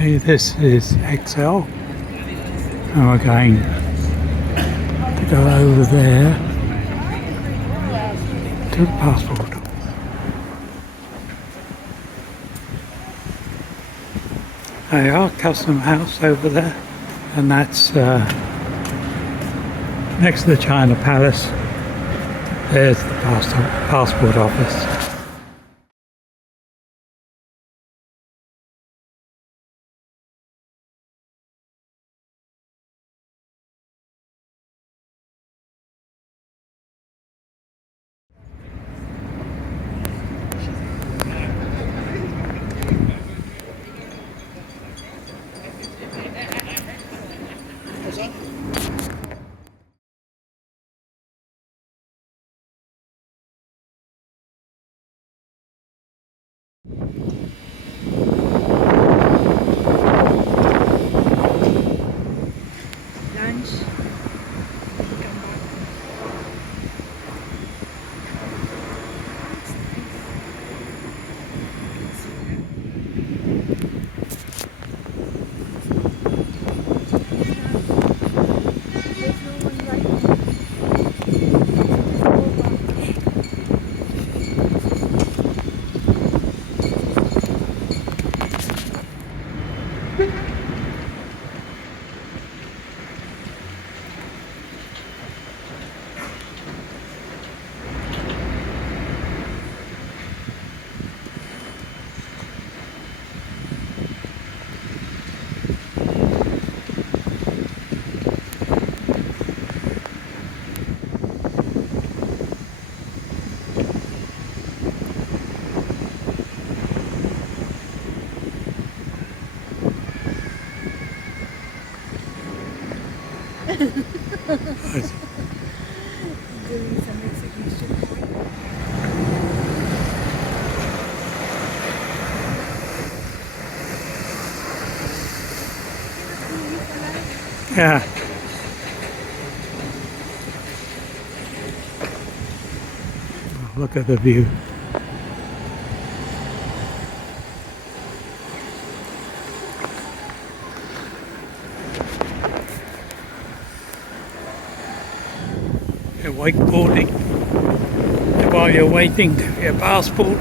Okay, this is ExCel, and we're going to go over there to the passport. There you are, Custom House over there, and that's next to the China Palace. There's the passport office. Yeah. Look at the view. You're wakeboarding while you're waiting for your passport.